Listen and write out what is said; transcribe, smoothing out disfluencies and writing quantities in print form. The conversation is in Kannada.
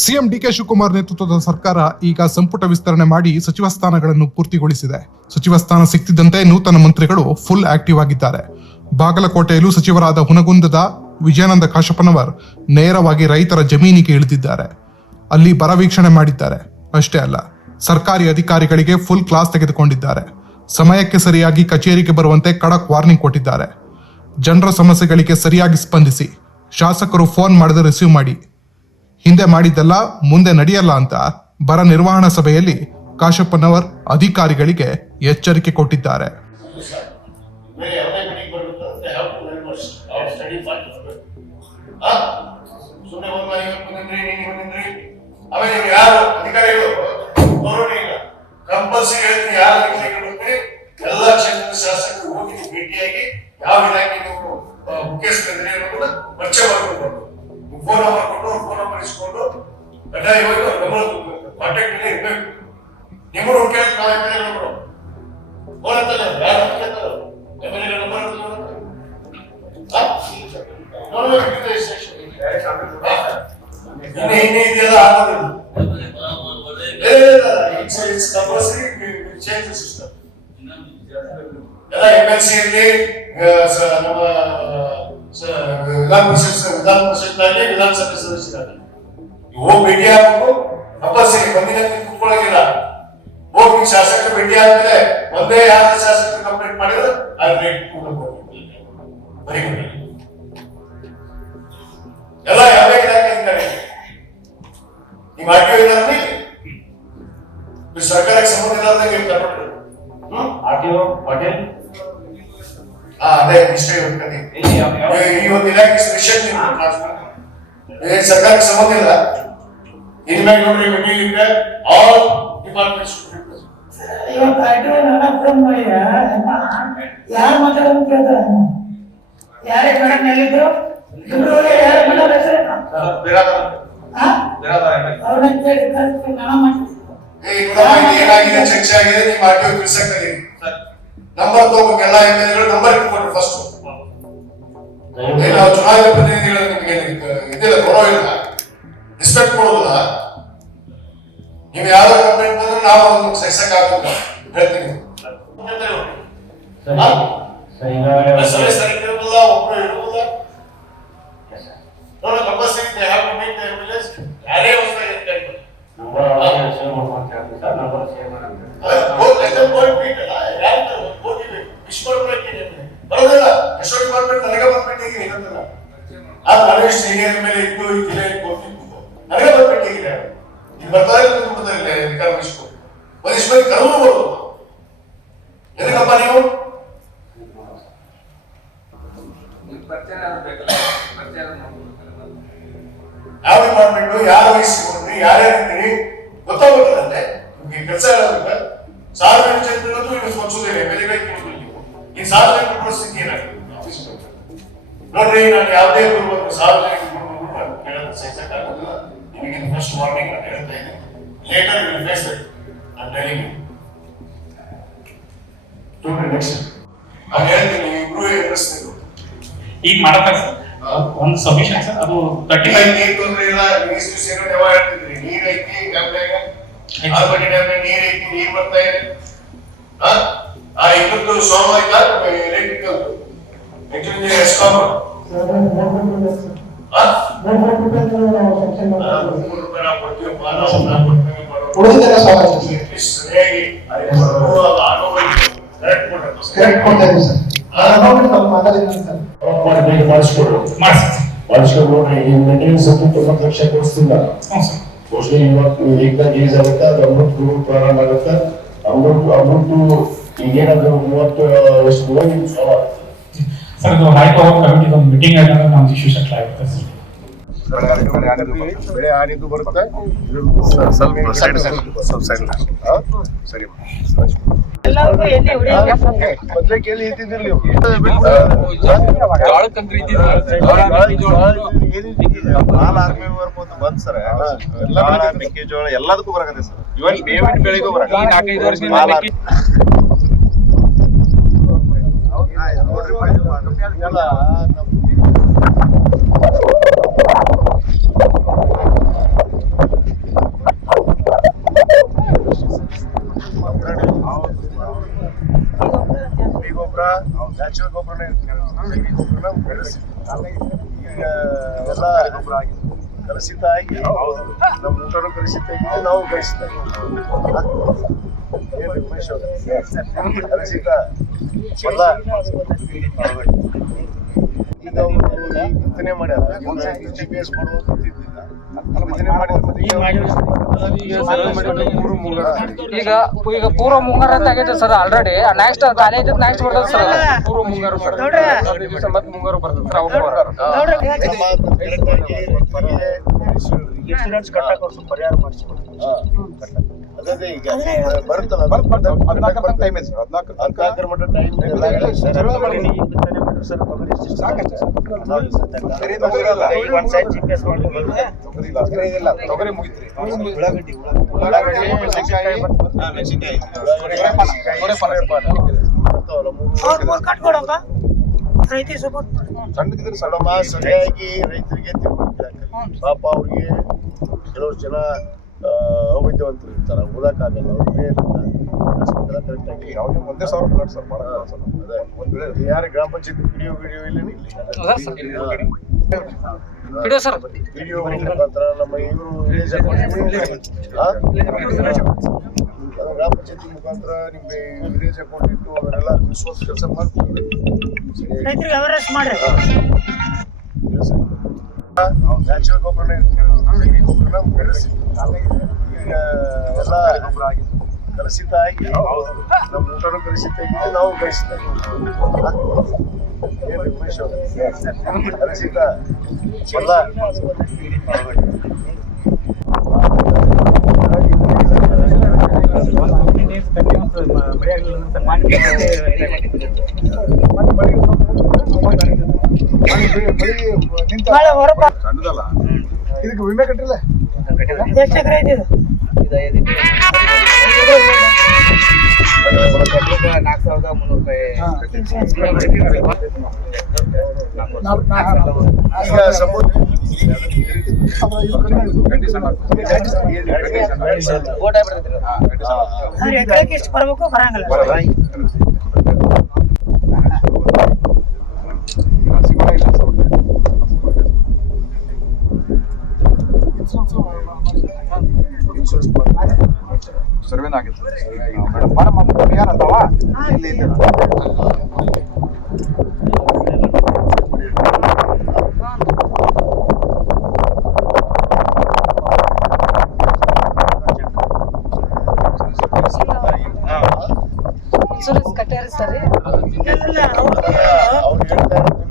ಸಿಎಂ ಡಿಕೆ ಶಿವಕುಮಾರ್ ನೇತೃತ್ವದ ಸರ್ಕಾರ ಈಗ ಸಂಪುಟ ವಿಸ್ತರಣೆ ಮಾಡಿ ಸಚಿವ ಸ್ಥಾನಗಳನ್ನು ಪೂರ್ತಿಗೊಳಿಸಿದೆ. ಸಚಿವ ಸ್ಥಾನ ಸಿಕ್ತಿದ್ದಂತೆ ನೂತನ ಮಂತ್ರಿಗಳು ಫುಲ್ ಆಕ್ಟಿವ್ ಆಗಿದ್ದಾರೆ. ಬಾಗಲಕೋಟೆಯಲ್ಲೂ ಸಚಿವರಾದ ಹುನಗುಂದದ ವಿಜಯಾನಂದ ಕಾಶಪ್ಪನವರ್ ನೇರವಾಗಿ ರೈತರ ಜಮೀನಿಗೆ ಇಳಿದಿದ್ದಾರೆ. ಅಲ್ಲಿ ಬರ ವೀಕ್ಷಣೆ ಮಾಡಿದ್ದಾರೆ. ಅಷ್ಟೇ ಅಲ್ಲ, ಸರ್ಕಾರಿ ಅಧಿಕಾರಿಗಳಿಗೆ ಫುಲ್ ಕ್ಲಾಸ್ ತೆಗೆದುಕೊಂಡಿದ್ದಾರೆ. ಸಮಯಕ್ಕೆ ಸರಿಯಾಗಿ ಕಚೇರಿಗೆ ಬರುವಂತೆ ಖಡಕ್ ವಾರ್ನಿಂಗ್ ಕೊಟ್ಟಿದ್ದಾರೆ. ಜನರ ಸಮಸ್ಯೆಗಳಿಗೆ ಸರಿಯಾಗಿ ಸ್ಪಂದಿಸಿ, ಶಾಸಕರು ಫೋನ್ ಮಾಡಿದ್ರೆ ರಿಸೀವ್ ಮಾಡಿ, ಹಿಂದೆ ಮಾಡಿದ್ದೆಲ್ಲ ಮುಂದೆ ನಡೆಯಲ್ಲ ಅಂತ ಬರ ನಿರ್ವಹಣಾ ಸಭೆಯಲ್ಲಿ ಕಾಶಪ್ಪನವರ್ ಅಧಿಕಾರಿಗಳಿಗೆ ಎಚ್ಚರಿಕೆ ಕೊಟ್ಟಿದ್ದಾರೆ. ಎಲ್ಲ ಕ್ಷೇತ್ರದ ಶಾಸಕರು ಹೋಗಿ ಭೇಟಿಯಾಗಿ ಯಾವ ಇಲಾಖೆ ಮುಖ್ಯಸ್ಥರಿದ್ರೆ ಅನ್ನೋದನ್ನ ಪರಿಚಯ ಮಾಡಿಕೊಡ್ಬೇಕು. ಫೋನ್ ನಂಬರ್ ಕೊಟ್ಟು ಫೋನ್ ನಂಬರ್ ಇಸ್ಕೊಂಡು ಕಡ್ಡಾಯವಾಗಿ ಕಾಂಟ್ಯಾಕ್ಟ್ ಅಲ್ಲಿ ಇರ್ಬೇಕು. ನಿಮ್ಮನ್ನು ಕೇಳಿ ನಾವು ಎಮ್.ಎಲ್.ಎ ನಂಬರ್ ಫೋನ್ ಅಂತ ಯಾರು ಎಮ್.ಎಲ್.ಎ ನಂಬರ್ ಇನ್ನೇ ಇದೆಯಲ್ಲ ಆಗೋದಿಲ್ಲ. ಚೇಂಜ್ ಸಿಸ್ಟಮ್ ಎಲ್ಲ ಎಂ.ಎಲ್.ಸಿ ಅಲ್ಲಿ ನಮ್ಮ ವಿಧಾನ ಪರಿಷತ್ನಲ್ಲಿ ವಿಧಾನಸಭೆ ಸದಸ್ಯರಾಗಿ ಹೋಗಿ ಭೇಟಿ ಆಗಬೇಕು. ಕಂಪಲ್ಸರಿ ಬಂದಿನ ಕುತ್ಕೊಳ್ಳೋದಿಲ್ಲ. ಹೋಗಿ ಶಾಸಕರು ಭೇಟಿ ಆದ್ಮೇಲೆ ಒಂದೇ ಯಾರು ಶಾಸಕರು ಕಂಪ್ಲೇಂಟ್ ಮಾಡಿದ್ರೆ ಅಲ್ಲಿ ಬರೀ ಎಲ್ಲ ಯಾವ ಇಲಾಖೆ ಅಧಿಕಾರಿ ನೀವು ಆರ್ಟಿಒ ಸರ್ಕಾರಕ್ಕೆ ಸಂಬಂಧ ಇಲ್ಲದಂಗೆ ಇರ್ತಾರೆ. ಆರ್ಟಿಒ ಪಾಟೀಲ್ ಅದೇ ಇಷ್ಟೇ ಕತೆ. ಈ ಒಂದು ಇಲಾಖೆ ಸ್ಪೆಷಲ್ ಸರ್ಕಾರಕ್ಕೆ ಸಂಬಂಧ ಇಲ್ಲ. ಇನ್ಮೇಲೆ ನೋಡ್ರಿ ಮೀಟಿಂಗ್ ಆಲ್ ಡಿಪಾರ್ಟ್ಮೆಂಟ್ಸ್ ಇವತ್ತು ಆರ್ಟಿಒ ನನ್ನ ಫೋನ್ ಮಾಡಿದ ಯಾರು ಮಾತಾಡೋದು ಕೇಳ್ತಾರೆ. ಯಾರೇ ಮೇಡಮ್ ಹೇಳಿದ್ರು ಯಾರ ಮೇಡಮ್ ಹೆಸರೇನು ಅವ್ರನ್ನ ಕೇಳಿ ಕಳಿಸಿ ನಾನು ಮಾಡಿ ಏನಾಗಿದೆ ಚರ್ಚೆ ಆಗಿದೆ. ನಿಮ್ಮ ಆರ್ಟಿಒ ತಿಳಿಸಕ್ಕಾಗಿ ನಂಬರ್ ತಗೋಬೇಕು. ಎಲ್ಲ ಎಮ್.ಎಲ್.ಎಗಳು ನಂಬರ್ ಇಟ್ಕೊಡ್ರಿ ಫಸ್ಟ್. ನಾವು ಚುನಾಯಿತ ಪ್ರತಿನಿಧಿಗಳು ನಿಮಗೆ ಇದಿಲ್ಲ, ಗೌರವ ಇಲ್ಲ, ರೆಸ್ಪೆಕ್ಟ್ ಕೊಡೋದಿಲ್ಲ. ನೀವು ಯಾವ್ದಾದ್ರು ಕಂಪ್ಲೇಂಟ್ ಬಂದ್ರೆ ನಾವು ಒಂದು ಸೆಕ್ಷನ್ ಹಾಕೋದು ಹೇಳ್ತೀನಿ. ಒಬ್ರು ಇರುವುದಿಲ್ಲ. ನೋಡಿ compulsory they have to make the MLAs ಯಾರೇ ಹೊಸದಾಗಿ ಬರೋದಿಲ್ಲ. ಎಷ್ಟೋ ಡಿಪಾರ್ಟ್ಮೆಂಟ್ ನನಗೆ ಬರ್ಪೇಟ್ ಹೇಗಿದೆ ಅದು ನನಗೆ ಸೀನಿಯರ್ ಮೇಲೆ ಇದ್ದು ಈ ಜಿಲ್ಲೆ ಕೊಡ್ತಿದ್ದು ನನಗೆ ಬರ್ಪೇಟ್ ಹೇಗಿದೆ. ಇದು ಬರ್ತಾ ಇಲ್ಲ ಅಧಿಕಾರ ವಹಿಸ್ಕೊಂಡು ವಹಿಸ್ಬೇಕು ಕರ್ಮ ಬರೋದು. ಎದಕ್ಕಪ್ಪ ನೀವು ಯಾವ ಡಿಪಾರ್ಟ್ಮೆಂಟ್ ಯಾರು ವಹಿಸಿಕೊಂಡ್ರಿ ಯಾರ್ಯಾರಿದ್ದೀರಿ ಗೊತ್ತಾಗುತ್ತದಂತೆ. ನಿಮ್ಗೆ ಕೆಲಸ ಹೇಳೋದಿಲ್ಲ. ಸಾರ್ವಜನಿಕ ಕ್ಷೇತ್ರದಲ್ಲೂ ಇನ್ನು ಸ್ವಚ್ಛತೆ ಬೆಲೆಗಳಿಗೆ ಕೇಳೋದಿಲ್ಲ. ಈ ಸಾರ್ವಜನಿಕ ಪರಿಸ್ಥಿತಿ ಏನಾಗುತ್ತೆ ನೋಡ್ರಿ. ನಾನು ಯಾವುದೇ ಒಂದು ಸಾರ್ವಜನಿಕ ಹೇಳೋದು ಸಹಿಸಕ್ಕಾಗೋದಿಲ್ಲ. ನಿಮಗೆ ಫಸ್ಟ್ ವಾರ್ನಿಂಗ್ ನಾನು ಹೇಳ್ತಾ ಇದ್ದೀನಿ. Later will face it. ನಾನು ಟೆಲಿಂಗ್ ಯು. ನೆಕ್ಸ್ಟ್ ನಾನು ಹೇಳ್ತೀನಿ, ಇಬ್ರು ಎದುರಿಸ್ತೀವಿ. ಈಗ ಮಾಡಬೇಕು ಒಂದು ಸಬ್ಮಿಷನ್ ಸರ್. ಅದು 35 ನೀರು ತೊಂದ್ರೆ ಇಲ್ಲ. ಇಷ್ಟು ಸೇರಿ ಯಾವ ಹೇಳ್ತಿದ್ರಿ ನೀರ್ ಐತಿ ಡ್ಯಾಮ್ನಾಗ, ಆಲ್ಬರ್ಟಿ ಡ್ಯಾಮ್ನಾಗ ನೀರ್ ಐತಿ, ನೀರ್ ಬರ್ತಾ ಇದೆ. ಆ ಇಬ್ಬರದು ಸಾಲ್ವ್ ಆಯ್ತಾ ಎಲೆಕ್ಟ್ರಿಕಲ್ ಆಕ್ಚುಲಿ ಎಸ್ಕಾಮ್ ಮಾಡಿಸ್ಕೊಂಡು ನೋಡ್ರಿ. ಈ ಮೇಂಟೆನೆನ್ಸ್ ಅಂತೂ 90 ಲಕ್ಷ ಕೊಡಿಸ್ತಿಲ್ಲ. ಮೋಸ್ಟ್ಲಿ ಇವತ್ತು ಈಗ ಯೂಸ್ ಆಗುತ್ತೆ. ಅದು ಅಮೃತ್ ಗ್ರೂಪ್ ಪ್ರಾರಂಭ ಆಗುತ್ತೆ. ಅಮೃತ್ ಈಗೇನಾದ್ರು 30 ಎಷ್ಟು ಹೋಗಿ ಸರ್. ಇದು ಹೈ ಪವರ್ ಕಮಿಟಿ ಒಂದು ಮೀಟಿಂಗ್ ಆಯ್ತಂದ್ರೆ ನಮ್ದು ಇಶ್ಯೂ ಸೆಟ್ಲ್ ಆಗುತ್ತೆ ಸರ್. ಬೆಳೆ ಹಾನಿದು ಬರುತ್ತೆ. ಸ್ವಲ್ಪ ಸೈಡ್ ಸರಿ ಮೊದಲೇ ಕೇಳಿ ಇದ್ದಿದ್ದಿಲ್ಲ ನೀವು. ಬಂದ್ ಸರ್ ಎಲ್ಲ ಮೆಕ್ಕೆಜೋಳ ಎಲ್ಲದಕ್ಕೂ ಬರಕತ್ತೆ ಸರ್. ಇವನ್ ಬೇವಿನ ಬೆಳೆಗೂ ಬರಕತ್ತೆ. ಕಲುಷಿತ ಆಗಿ ನಮ್ಮ ಊಟನೂ ಕಲುಷಿತ ಆಗಿದೆ, ನಾವು ಕಲುಷಿತ ಏನ್ರಿ ಉಮೇಶ್ ಅವ್ರೆ? ಕಲುಷಿತ ಅಲ್ಲ. ಈಗ ಅವರು ಬಿತ್ತನೆ ಮಾಡ್ಯಾರ, GPS ಮಾಡ್ಬೇಕು ಅಂತಿದ್ದಿಲ್ಲ. ಬಿತ್ತನೆ ಮಾಡಿದ್ರೆ ಮತ್ತೆ ಈಗ ಪೂರ್ವ ಮುಂಗಾರ ಅಂತ ಆಗೈತೆ sir already. Next college next ಬರ್ತದೆ ಸರ್, ಪೂರ್ವ ಮುಂಗಾರು ಸರ್. ಮತ್ತೆ ಮುಂಗಾರು ಬರ್ತದೆ ಸರ್. ಇನ್ಶೂರೆನ್ಸ್ ಕಟ್ಟಕ್ಕೆ ಅವ್ರು ಸ್ವಲ್ಪ ಪರಿಹಾರ ಮಾಡಿಸ್ಕೊಡ್ತಾರೆ. ಅದೇ ಈಗ ಬರುತ್ತಲ್ಲ, 14 ಟೈಮ್ ಇದೆ ಸರ್. 14 ಮಟ್ಟ ಟೈಮ್ ತೊಗರಿ ಮುಗಿತ್ರಿ. ಸಣ್ಣದಿದ್ರೆ ಸಡಮ ಸರಿಯಾಗಿ ರೈತರಿಗೆ ತಿಳುವಳಿಕೆ ಪಾಪ ಅವ್ರಿಗೆ ಕೆಲವರು ಜನ ಅವೈದ್ಯವಂತರು ಇರ್ತಾರೆ, ಓದಕ್ಕಾಗಲ್ಲ, ಅವ್ರಿಗೆ ಕರೆಕ್ಟಾಗಿ ಯಾವುದೇ ಒಂದೇ ಸಾವಿರ ಪ್ಲಾಟ್ ಸರ್ ಭಾಳ ಅದೇ ಯಾರ ಗ್ರಾಮ ಪಂಚಾಯತ್ ವಿಡಿಯೋ ಇಲ್ಲ ವಿಡಿಯೋ ಸರ್, ವಿಡಿಯೋ ಮುಖಾಂತರ ನಮ್ಮ ಇವರು ವಿಲೇಜ್ ಗ್ರಾಮ ಪಂಚಾಯತಿ ಮುಖಾಂತರ ನಿಮಗೆ ವಿಲೇಜ್ ಅಕೌಂಟ್ ಇಟ್ಟು ಅವರೆಲ್ಲ ವಿಶ್ವಾಸ ಕೆಲಸ ಮಾಡ್ತೀವಿ. ರೈತರಿಗೆ ಅವೇರ್ನೆಸ್ ಮಾಡ್ರಿ. ನ್ಯಾಚುರಲ್ ಗೊಬ್ಬರನೇ ಸಗಣಿ ಗೊಬ್ಬರನ ಬೆಳೆಸಿ ಈಗ ಎಲ್ಲ ಕಲುಷಿತ ಆಗಿ ನಮ್ಮ ಊಟನೂ ಕಲುಷಿತ ಆಗಿದೆ, ನಾವು ಕಲುಷಿತ ಏನ್ರಿ ಉಮೇಶ್ ಅವ್ರೆ? ಕಲುಷಿತ ಅಲ್ಲ. ಮಳೆ ಹೊರಪ ಸಣ್ಣದಲ್ಲ. ಇದಕ್ಕೆ ವಿಮೆ ಕಟ್ಟಿಲ್ಲ. ಎಷ್ಟು ಎಕರೆ ಐತಿ ಇದು? ಈಗ ಸಮುದ್ರ ಅಂದ್ರೆ ಎಕರೆಗೆ ಎಷ್ಟು ಬರ್ಬೇಕು ಬರಂಗಿಲ್ಲ. ಸರ್ವೇನ ಆಗಿತ್ತು ಮೇಡಮ್. ಮಾಡಮ್ಮ ಯಾರು ಅಂತಾವ ಇಲ್ಲಿ ಇಲ್ಲ. ಇನ್ಶೂರೆನ್ಸ್ ಕಟ್ಟಾರಿ ಸರ್. ಇಲ್ಲ, ಅವ್ರು ಹೇಳ್ತಾ ಇರೋದು